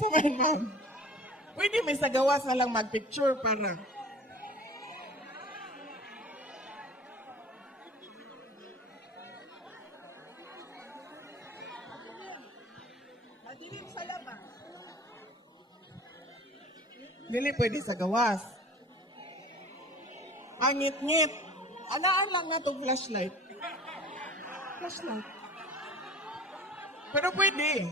Sabi ma'am, pwede may sagawas na lang mag-picture para. Dili pwede sa gawas. Ang ngit-ngit. Anaan lang na itong flashlight. Flashlight. Pero pwede.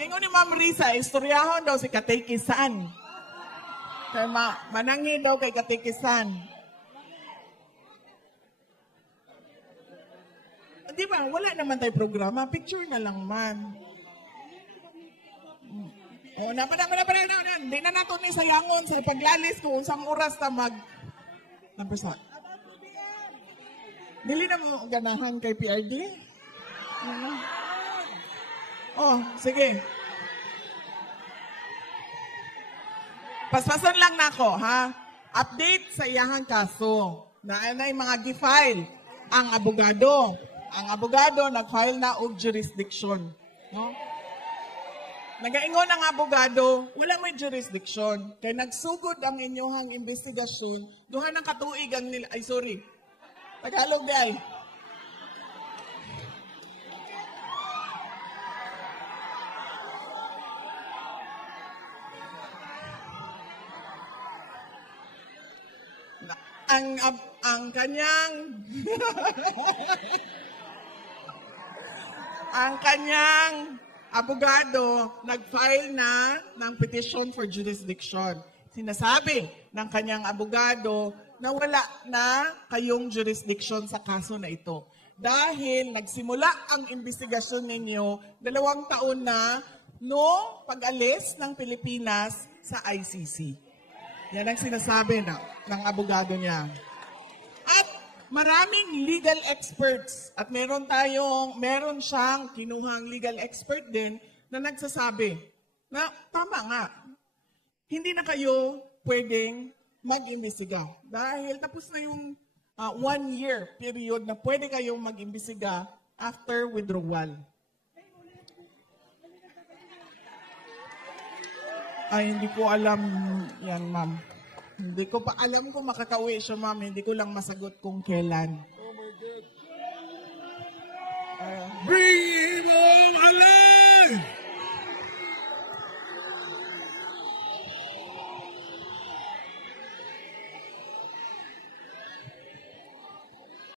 Ingon ni Ma'am Risa, istoryahon daw si Katekisan. Kaya manangi daw kay Katekisan. Di ba, wala naman tayo programa. Picture na lang man. O, Di na nato ni sayangon sa paglalis kung unsang oras na Nampisa. Dili na mo ganahan kay PRD? Oh, sige. Paspasan lang nako, ha? Update sa iyahang kaso. Naanay mga gi-file ang abogado. Ang abogado nag-file na og jurisdiction, no? Nagaingon ang abogado, wala may jurisdiction. Kay nagsugod ang inyong investigasyon, duha ng katuig ang nila, ay sorry, Tagalog di ay. Ang kanyang ang kanyang abogado nag-file na ng petition for jurisdiction. Sinasabi ng kanyang abogado na wala na kayong jurisdiction sa kaso na ito. Dahil nagsimula ang investigasyon ninyo 2 taon na no pag-alis ng Pilipinas sa ICC. Yan ang sinasabi ng abogado niya. At maraming legal experts at meron siyang kinuhang legal expert din na nagsasabi na tama nga, hindi na kayo pwedeng mag-imbestiga. Dahil tapos na yung 1-year period na pwede kayong mag-imbestiga after withdrawal. Ay, hindi ko alam yan, ma'am. Hindi ko pa alam kung makakauwi siya, ma'am. Hindi ko lang masagot kung kailan. Oh my God.